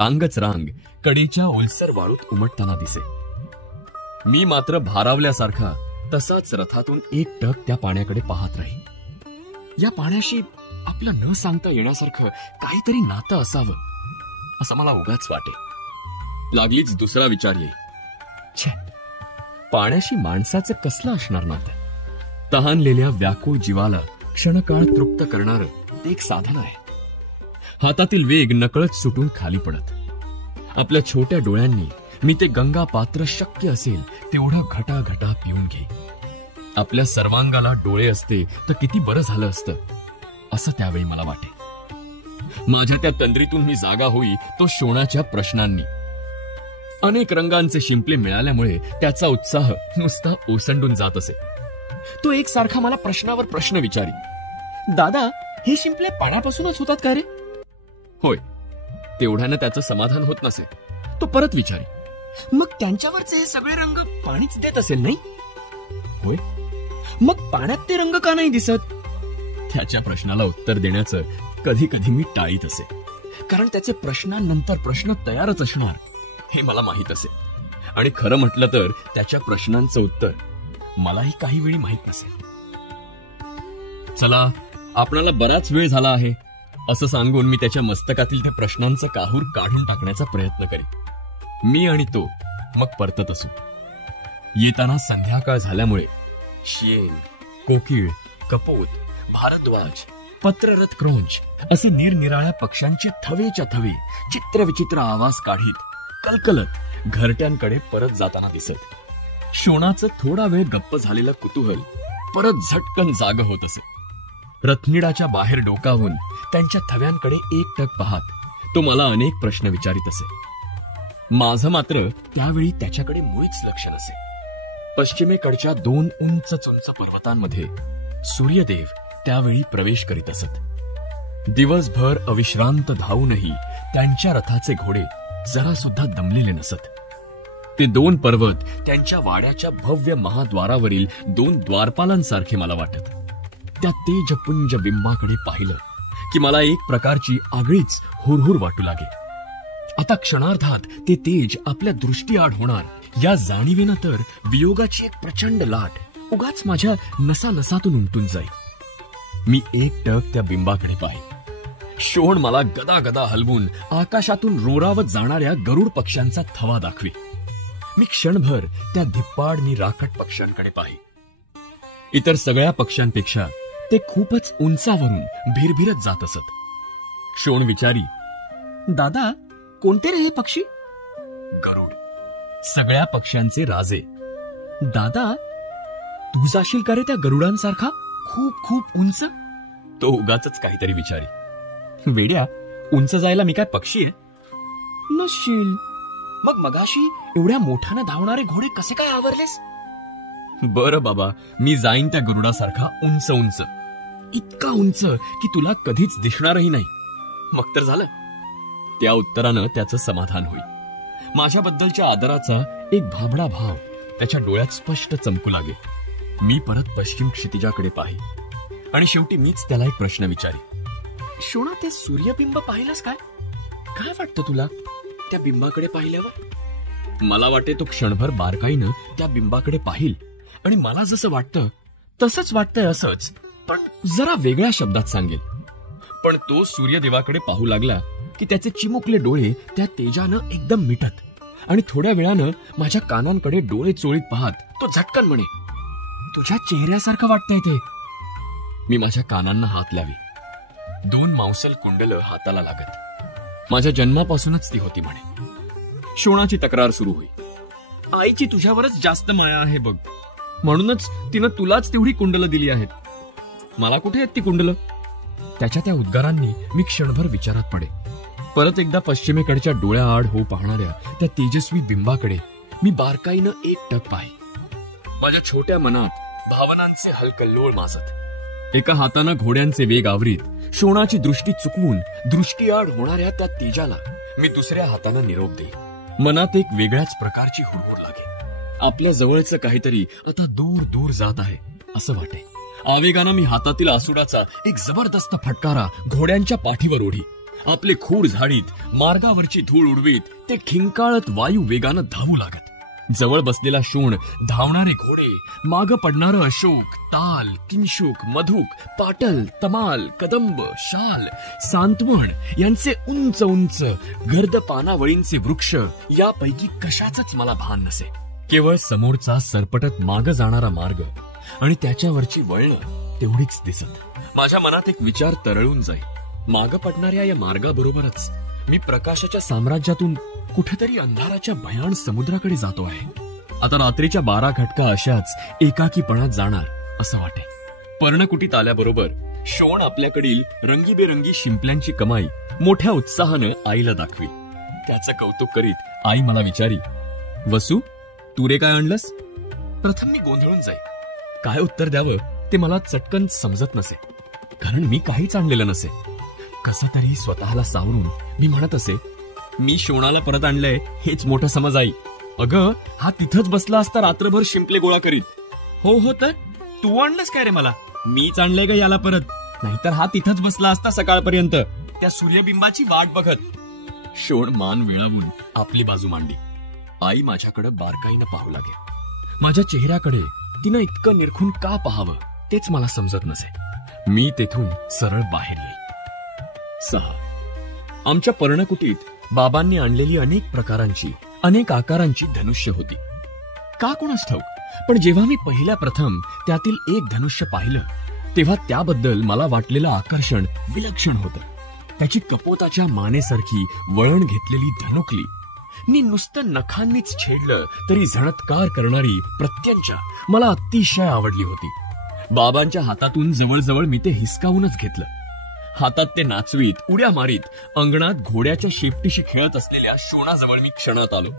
रांगच रांग कडेच्या ओलसर वाळूत उमटताना दिसे. मी मात्र भारावल्यासारखा तसाच रथातून एकटक त्या पाण्याकडे पाहत राही. या पाण्याशी आपलं न सांगता येण्यासारखं काहीतरी नातं असावं असं मला उगाच वाटे. लागलीच दुसरा विचार येई, छे, पाण्याशी माणसाचं कसलं असणार नातं? तहानलेल्या व्याकुळ जीवाला क्षणकाळ तृप्त करणारं ते एक साधन आहे. हातातील वेग नकळत सुटून खाली पडत आपल्या छोट्या डोळ्यांनी मी ते गंगा पात्र शक्य असेल तेवढं घटाघटा पिऊन घे. आपल्या सर्वांगाला डोळे असते तर किती बरं झालं असतं असं त्यावेळी मला वाटे. माझ्या त्या तंद्रीतून मी जागा होई तो शोणाच्या प्रश्नांनी. अनेक रंगांचे शिंपले मिळाल्यामुळे त्याचा उत्साह नुसता ओसंडून जात असे. तो एक सारखा मला प्रश्नावर प्रश्न विचारी. दादा, हे शिंपले पाण्यापासूनच होतात का रे? होय. तेवढ्यानं त्याचं समाधान होत नसे. तो परत विचारी, मग त्यांच्यावरचे हे सगळे रंग पाणीच देत असेल नाही? होय. मग पाण्यात ते रंग का नाही दिसत? त्याच्या प्रश्नाला उत्तर देण्याचं कधी कधी मी टाळीत असे, कारण त्याचे प्रश्नांनंतर प्रश्न तयारच असणार हे मला माहित असे. आणि खरं म्हटलं तर त्याच्या प्रश्नांचं उत्तर मलाही काही वेळी माहित नसे. चला, आपणाला बराच वेळ झाला आहे असं सांगून मी त्याच्या मस्तकातील त्या प्रश्नांचं काहूर काढून टाकण्याचा प्रयत्न करेन. मी आणि तो मग परतत असू. येताना संध्याकाळ झाल्यामुळे शेण, कोकिळ, कपोत, भारद्वाज, पत्ररथ क्रौंच असे निरनिराळ्या पक्ष्यांचे थवेच्या थवे चित्रविचित्र आवाज काढीत कलकलत घरट्यांकडे परत जाताना दिसत. शोणाचं थोडा वेळ गप्प झालेलं कुतूहल परत झटकन जाग होत असे. रथनिडाच्या बाहेर डोकावून त्यांच्या थव्यांकडे एकटक पाहत तो मला अनेक प्रश्न विचारित असे. माझं मात्र त्यावेळी त्याच्याकडे मुळीच लक्ष नसे. पश्चिमेकडच्या दोन उंच चुंच पर्वतांमध्ये सूर्यदेव त्यावेळी प्रवेश करीत असत. दिवसभर अविश्रांत धावूनही त्यांच्या रथाचे घोडे जरा सुद्धा दमलेले नसत. ते दोन पर्वत त्यांच्या वाड्याच्या भव्य महाद्वारावरील दोन द्वारपालांसारखे मला वाटत. त्या तेजपुंज बिंबाकडे पाहिलं की मला एक प्रकारची आगळीच हुरहुर वाटू लागे. आता क्षणार्धात ते तेज आपल्या दृष्टीआड होणार या जाणीवेनं तर वियोगाची एक प्रचंड लाट उगाच माझ्या नसानसातून उमटून जाई. मी एकटक त्या बिंबाकडे पाहि. शोण मला गदा गदा हलवून आकाशातून रोरावत जाणाऱ्या गरुड पक्ष्यांचा थवा दाखवे. मी क्षणभर त्या धिप्पाड नि राखट पक्ष्यांकडे पाहि. इतर सगळ्या पक्ष्यांपेक्षा ते खूपच उंचावरून भिरभिरत जात असत. शोण विचारी, दादा, कोणते रे हे पक्षी? गरुड, सगळ्या पक्ष्यांचे राजे. दादा, तू जाशील का रे त्या गरुडांसारखा खूप खूप उंच? तो उगाच काहीतरी विचारी. वेड्या, उंच जायला मी काय पक्षी आहे? नशील. मग मगाशी एवढ्या मोठ्यानं धावणारे घोडे कसे काय आवरलेस? बरं बाबा, मी जाईन त्या गरुडासारखा उंच उंच, इतका उंच की तुला कधीच दिसणारही नाही. मग तर झालं. त्या उत्तरानं त्याचं समाधान होईल. माझ्याबद्दलच्या आदराचा एक भाबडा भाव त्याच्या डोळ्यात स्पष्ट चमकू लागे. मी परत पश्चिम क्षितिजाकडे पाहि आणि शेवटी मीच त्याला एक प्रश्न विचारी. शोणा, ते सूर्यबिंब पाहिलंस काय? काय वाटतं तुला त्या बिंबाकडे पाहिल्यावर? मला वाटे तो क्षणभर बारकाईनं त्या बिंबाकडे पाहिल आणि मला जसं वाटतं तसंच वाटतंय असंच, पण जरा वेगळ्या शब्दात सांगेल. पण तो सूर्यदेवाकडे पाहू लागला की त्याचे चिमुकले डोळे त्या तेजानं एकदम मिटत आणि थोड्या वेळानं माझ्या कानांकडे डोळे चोळीत पाहत तो झटकन म्हणे, तुझ्या चेहऱ्यासारखं वाटतंय ते. मी माझ्या कानांना हात लावी. दोन मांसल कुंडलं हाताला लागत. माझ्या जन्मापासूनच ती होती म्हणे. शोणाची तक्रार सुरू होई. आईची तुझ्यावरच जास्त माया आहे बघ, म्हणूनच तिनं तुलाच तेवढी कुंडलं दिली आहेत. मला कुठे आहेत ती कुंडलं? त्याच्या त्या उद्गारांनी मी क्षणभर विचारात पडे. परत एकदा पश्चिमेकडच्या डोळ्याआड होऊ पाहणाऱ्या त्या तेजस्वी बिंबाकडे मी बारकाईनं एकटक पाहि. माझ्या छोट्या मनात भावनांचे हलकल्लोळ माजत. एका हातानं घोड्यांचे वेग आवरीत शोणाची दृष्टी चुकवून दृष्टीआड होणाऱ्या त्या तेजाला मी दुसऱ्या हातानं निरोप देई. मनात एक वेगळ्याच प्रकारची हुरहुर लागे. आपल्या जवळचं काहीतरी आता दूर दूर जात आहे असं वाटे. आवेगानं मी हातातील आसुडाचा एक जबरदस्त फटकारा घोड्यांच्या पाठीवर ओढी आपले खूर झाडीत मार्गावरची धूळ उडवीत ते खिंकाळत वायू वेगानं धावू लागत. जवळ बसलेला शोण, धावणारे घोडे, माग पडणारं अशोक, ताल, किंशुक, मधुक, पाटल, तमाल, कदंब, शाल, सांतवण यांचे उंच उंच गर्द पानावळींचे वृक्ष यापैकी कशाचंच मला भान नसे. केवळ समोरचा सरपटत माग जाणारा मार्ग आणि त्याच्यावरची वळणं तेवढीच दिसत. माझ्या मनात एक विचार तरळून जाई. माग पडणाऱ्या या मार्गाबरोबरच मी प्रकाशाच्या साम्राज्यातून कुठेतरी अंधाराच्या भयान समुद्राकडे जातो आहे. आता रात्रीच्या 12 घटका अशाच एकाकीपणात जाणार असं वाटे. पर्णकुटीत आल्याबरोबर शोण आपल्याकडील रंगीबेरंगी शिंपल्यांची कमाई मोठ्या उत्साहानं आईला दाखवी. त्याचं कौतुक करीत आई मला विचारी, वसू, तू रे काय आणलंस? प्रथम मी गोंधळून जाई. काय उत्तर द्यावं ते मला चटकन समजत नसे, कारण मी काहीच आणलेलं नसे. कसं तरी स्वतःला सावरून मी म्हणत असे, मी शोणाला परत आणलंय हेच मोठं समज आई. अगं, हा तिथंच बसला असता रात्रभर शिंपले गोळा करीत. हो तर तू आणलंस काय रे मला? मीच आणलंय ग याला परत, नाहीतर हा तिथंच बसला असता सकाळपर्यंत त्या सूर्यबिंबाची वाट बघत. शोण मान वेळावून आपली बाजू मांडली. आई माझ्याकडे बारकाईनं पाहू लागे. माझ्या चेहऱ्याकडे तिनं इतकं निरखून का पाहावं तेच मला समजत नसे. मी तेथून सरळ बाहेर येई. 6. आमच्या पर्णकुटीत बाबांनी आणलेली अनेक प्रकारांची, अनेक आकारांची धनुष्य होती. का कोणास ठाऊक, पण जेव्हा मी पहिल्या प्रथम त्यातील एक धनुष्य पाहिलं तेव्हा त्याबद्दल मला वाटलेलं आकर्षण विलक्षण होतं. त्याची कपोताच्या मानेसारखी वळण घेतलेली धनुकली, नी नुसतं नखांनीच छेडलं तरी झणत्कार करणारी प्रत्यंचा मला अतिशय आवडली होती. बाबांच्या हातातून जवळजवळ मी ते हिसकावूनच घेतलं. हातात ते नाचवीत, उड्या मारीत अंगणात घोड्याच्या शेपटीशी खेळत असलेल्या शोणाजवळ मी क्षणात आलो.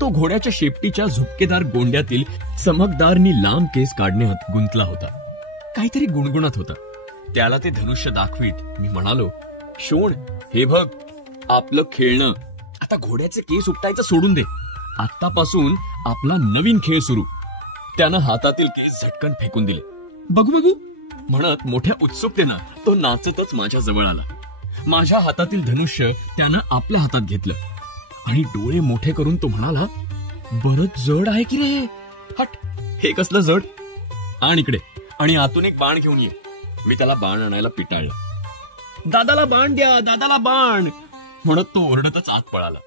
तो घोड्याच्या शेपटीच्या झुपकेदार गोंड्यातील चमकदारनी लांब केस काढण्यात गुंतला होता. काहीतरी गुणगुणत होता. त्याला ते धनुष्य दाखवीत मी म्हणालो, शोण, हे बघ आपलं खेळणं. आता घोड्याचे केस उपटायचं सोडून दे. आत्तापासून आपला नवीन खेळ सुरू. त्यानं हातातील केस झटकन फेकून दिले. बघू बघू म्हणत मोठ्या उत्सुकतेनं तो नाचतच माझ्या जवळ आला. माझ्या हातातील धनुष्य त्यानं आपल्या हातात घेतलं आणि डोळे मोठे करून तो म्हणाला, बरंच जड आहे की रे. हट, हे कसलं जड? आण इकडे आणि आतून एक बाण घेऊन ये. मी त्याला बाण आणायला पिटाळलं. दादाला बाण द्या, दादाला बाण म्हणत तो ओरडतच आत पळाला.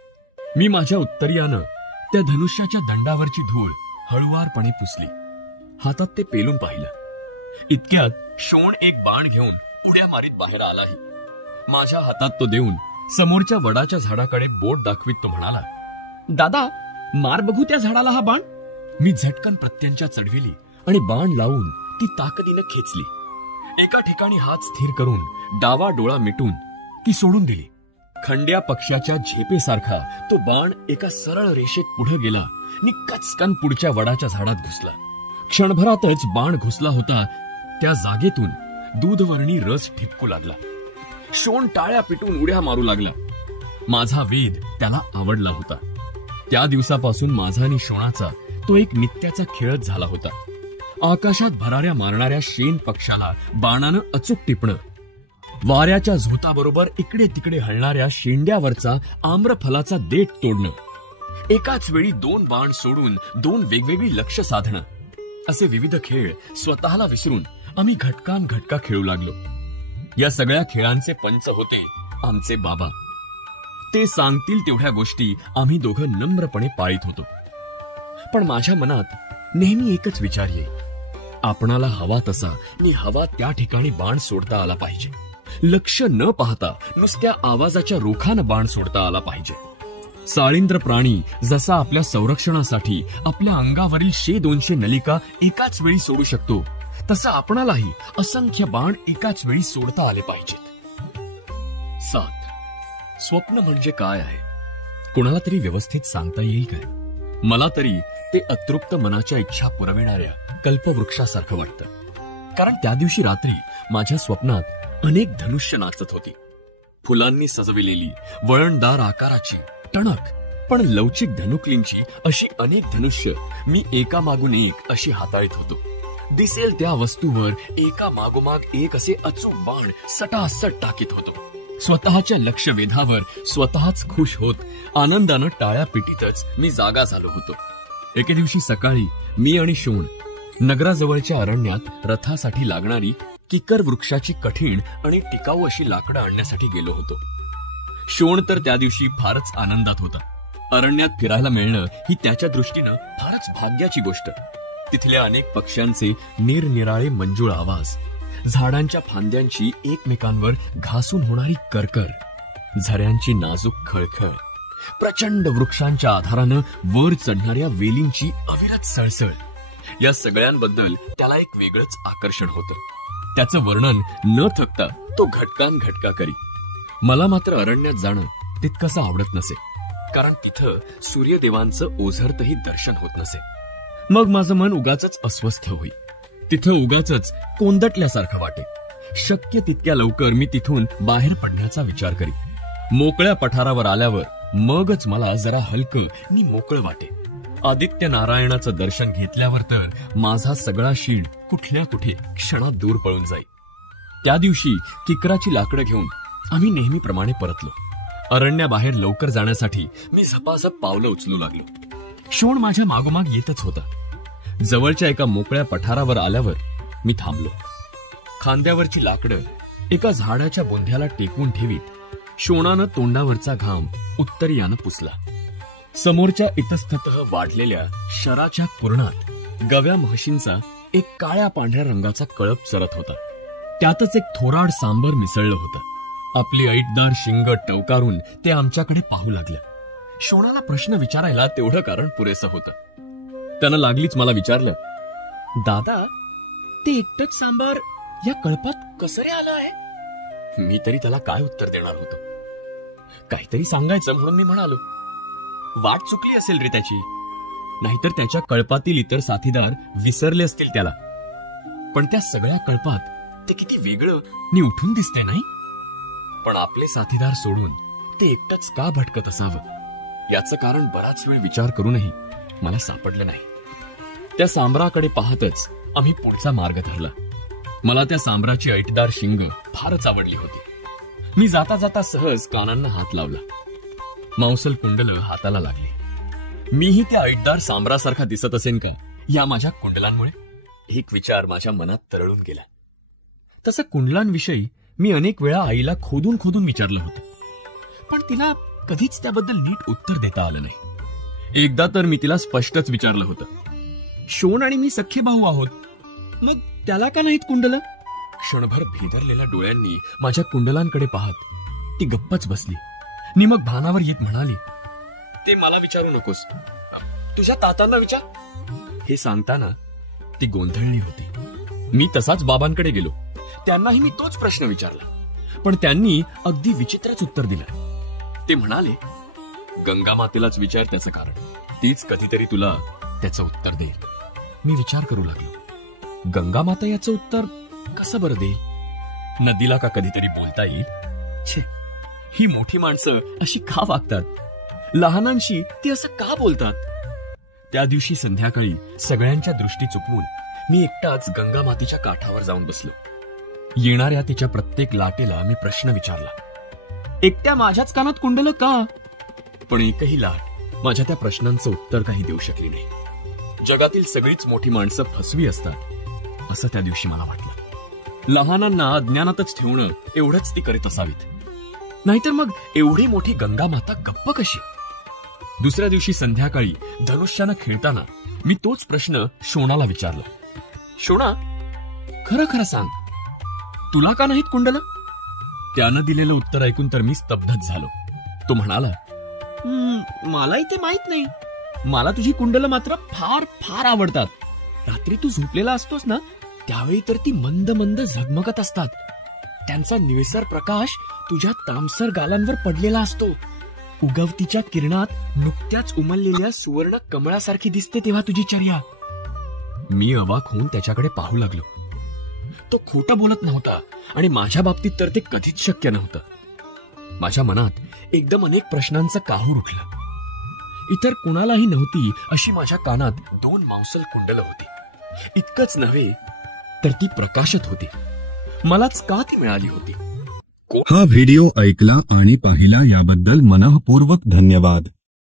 मी माझ्या उत्तरीयानं त्या धनुष्याच्या दंडावरची धूळ हळुवारपणे पुसली. हातात ते पेलून पाहिलं. इतक्यात शोण एक बाण घेऊन उड्या मारीत बाहेर आलाही. माझ्या हातात तो देऊन समोरच्या वडाच्या झाडाकडे बोट दाखवीत तो म्हणाला, दादा, मार बघू त्या झाडाला हा बाण. मी झटकन प्रत्यंचा चढविली आणि बाण लावून ती ताकदीनं खेचली. एका ठिकाणी हात स्थिर करून डावा डोळा मिटून ती सोडून दिली. खंड्या पक्ष्याच्या झेपेसारखा तो बाण एका सरळ रेषेत पुढे गेला आणि कचकन पुढच्या वडाच्या झाडात घुसला. क्षणभरातच बाण घुसला होता त्या जागेतून दूधवर्णी रस ठिपकू लागला. शोण टाळ्या पिटून उड्या मारू लागला. माझा वेध त्याला आवडला होता. त्या दिवसापासून माझा आणि शोणाचा तो एक नित्याचा खेळच झाला होता. आकाशात भराऱ्या मारणाऱ्या शेण पक्षाला बाणानं अचूक टिपणं, वाऱ्याच्या झोताबरोबर इकडे तिकडे हलणाऱ्या शेंड्यावरचा आम्रफलाचा देठ तोडणं, एकाच वेळी 2 बाण सोडून 2 वेगवेगळी लक्ष साधणं, असे विविध खेळ स्वतःला विसरून आम्ही घटका खेळू लागलो. या सगळ्या खेळांचे पंच होते आमचे बाबा. ते सांगतील तेवढ्या गोष्टी आम्ही दोघं नम्रपणे पाळीत होतो. पण माझ्या मनात नेहमी एकच विचार येई, आपणाला हवा तसा मी हवा त्या ठिकाणी बाण सोडता आला पाहिजे. लक्ष न पाहता नुसत्या आवाजाच्या रोखानं बाण सोडता आला पाहिजे. साळींद्र प्राणी जसा आपल्या संरक्षणासाठी आपल्या अंगावरील 100-200 नलिका एकाच वेळी सोडू शकतो, तसं आपणालाही असंख्य बाण एकाच वेळी सोडता आले पाहिजेत. 7. स्वप्न म्हणजे काय आहे कोणाला तरी व्यवस्थित सांगता येईल काय? मला तरी ते अतृप्त मनाच्या इच्छा पुरविणाऱ्या कल्पवृक्षासारखं वाटतं. कारण त्या दिवशी रात्री माझ्या स्वप्नात अनेक धनुष्य नाचत होती. फुलांनी सजविलेली, वळणदार आकाराची, टणक पण लवचिक धनुकलींची अशी अनेक धनुष्य मी एकामागून एक अशी हाताळीत होतो. दिसेल त्या वस्तूवर एका मागोमाग एक असे अचूक बाण सटासट टाकीत होतो. स्वतःच्या लक्ष वेधावर स्वतःच खुश होत आनंदानं टाळ्या पिटीतच मी जागा झालो होतो. एके दिवशी सकाळी मी आणि शोण नगराजवळच्या अरण्यात रथासाठी लागणारी किकर वृक्षाची कठीण आणि टिकाऊ अशी लाकडं आणण्यासाठी गेलो होतो. शोण तर त्या दिवशी फारच आनंदात होता. अरण्यात फिरायला मिळणं ही त्याच्या दृष्टीनं फारच भाग्याची गोष्ट. तिथल्या अनेक पक्ष्यांचे निरनिराळे मंजूळ आवाज, झाडांच्या फांद्यांची एकमेकांवर घासून होणारी करकर, झऱ्यांची नाजूक खळखळ, प्रचंड वृक्षांच्या आधारानं वर चढणाऱ्या वेलींची अविरत सळसळ, या सगळ्यांबद्दल त्याला एक वेगळंच आकर्षण होतं. त्याचं वर्णन न थकता तो घटकान घटका करी. मला मात्र अरण्यात जाणं तितकंसं आवडत नसे, कारण तिथं सूर्यदेवांचं ओझरतही दर्शन होत नसे. मग माझं मन उगाचच अस्वस्थ होई. तिथं उगाचच कोंदटल्यासारखं वाटे. शक्य तितक्या लवकर मी तिथून बाहेर पडण्याचा विचार करी. मोकळ्या पठारावर आल्यावर मगच मला जरा हलकं आणि मोकळं वाटे. आदित्य नारायणाचं दर्शन घेतल्यावर तर माझा सगळा शीण कुठल्या कुठे क्षणात दूर पळून जाई. त्या दिवशी किकराची लाकडं घेऊन आम्ही नेहमीप्रमाणे परतलो. अरण्याबाहेर लवकर जाण्यासाठी मी झपाझप पावलं उचलू लागलो. शोण माझ्या मागोमाग येतच होता. जवळच्या एका मोकळ्या पठारावर आल्यावर मी थांबलो. खांद्यावरची लाकडं एका झाडाच्या बुंध्याला टेकवून ठेवीत शोणानं तोंडावरचा घाम उत्तरीयानं पुसला. समोरच्या इतस्ततः वाढलेल्या शराच्या कुरणात गव्या म्हशींचा एक काळ्या पांढऱ्या रंगाचा कळप चरत होता. त्यातच एक थोराड सांबर मिसळलं होतं. आपली ऐटदार शिंग टवकारून ते आमच्याकडे पाहू लागलं. शोणाला प्रश्न विचारायला तेवढं कारण पुरेसं होतं. त्यानं लागलीच मला विचारलं, दादा, ते एकटंच सांबार या कळपात कसं रे आलं आहे? मी तरी त्याला काय उत्तर देणार होतो. काहीतरी सांगायचं म्हणून मी म्हणालो, वाट चुकली असेल रे त्याची, नाहीतर त्याच्या कळपातील इतर साथीदार विसरले असतील त्याला. पण त्या सगळ्या कळपात ते किती वेगळं नि उठून दिसतंय नाही? पण आपले साथीदार सोडून ते एकटंच का भटकत असावं, याचं कारण बराच वेळ विचार करूनही मला सापडलं नाही. त्या सांबराकडे पाहतच आम्ही पुढचा मार्ग धरला. मला त्या सांबराची ऐटदार शिंग फारच आवडली होती. मी जाता जाता सहज कानांना हात लावला. मांसल कुंडलं हाताला लागली. मीही त्या ऐटदार सांबरासारखा दिसत असेन का या माझ्या कुंडलांमुळे? एक विचार माझ्या मनात तरळून गेला. तसं कुंडलांविषयी मी अनेक वेळा आईला खोदून खोदून विचारलं होतं, पण तिला कधीच त्याबद्दल नीट उत्तर देता आलं नाही. एकदा तर मी तिला स्पष्टच विचारलं होतं, शोण आणि मी सख्खे भाऊ आहोत, मग त्याला का नाहीत कुंडलं? क्षणभर भेदरलेल्या डोळ्यांनी माझ्या कुंडलांकडे पाहत ती गप्पच बसली. नि मग भानावर येत म्हणाली, ते मला विचारू नकोस, तुझ्या तातांना विचार. हे सांगताना ती गोंधळली होती. मी तसाच बाबांकडे गेलो. त्यांनाही मी तोच प्रश्न विचारला, पण त्यांनी अगदी विचित्रच उत्तर दिलं. ते म्हणाले, गंगा मातेलाच विचार त्याचं कारण, तीच कधीतरी तुला त्याचं उत्तर देईल. मी विचार करू लागलो, गंगा माता याचं उत्तर कसं बरं देईल? नदीला का कधीतरी बोलता येईल? छे, ही मोठी माणसं अशी का वागतात? लहानांशी ती असं का बोलतात? त्या दिवशी संध्याकाळी सगळ्यांच्या दृष्टी चुकवून मी एकटाच गंगा मातेच्या काठावर जाऊन बसलो. येणाऱ्या तिच्या प्रत्येक लाटेला मी प्रश्न विचारला. एकट्या माझ्याच कानात कुंडलं का? पण एकही लाट माझ्या त्या प्रश्नांचं उत्तर काही देऊ शकली नाही. जगातील सगळीच मोठी माणसं फसवी असतात असं त्या दिवशी मला वाटलं. लहानांना अज्ञानातच ठेवणं एवढंच ती करीत असावीत, नाहीतर मग एवढी मोठी गंगा माता गप्प कशी? दुसऱ्या दिवशी संध्याकाळी धनुष्यानं खेळताना मी तोच प्रश्न शोणाला विचारला. शोणा, खरं खरं सांग, तुला का नाहीत कुंडलं? त्यानं दिलेलं उत्तर ऐकून तर मी स्तब्धच झालो. तो म्हणाला, मलाही ते माहित नाही. मला तुझी कुंडलं मात्र फार फार आवडतात. रात्री तू झोपलेला असतोस ना, त्यावेळी तर ती मंद मंद झगमगत असतात. त्यांचा निळसर प्रकाश तुझ्या तामसर गालांवर पडलेला असतो. उगवतीच्या किरणात नुकत्याच उमललेल्या सुवर्ण कमळासारखी दिसते तेव्हा तुझी चर्या. मी अवाक होऊन त्याच्याकडे पाहू लागलो. तो खोटं बोलत नव्हता आणि माझ्या बाबतीत तर ते कधीच शक्य नव्हतं. माझ्या मनात एकदम अनेक प्रश्नांचं काहूर उठलं. इतर कुणालाही नव्हती अशी माझ्या कानात 2 मांसल कुंडलं होती. इतकंच नव्हे तर ती प्रकाशत होती. मलाच का ती मिळाली होती? हा व्हिडिओ ऐकला आणि पाहिला याबद्दल मनःपूर्वक धन्यवाद.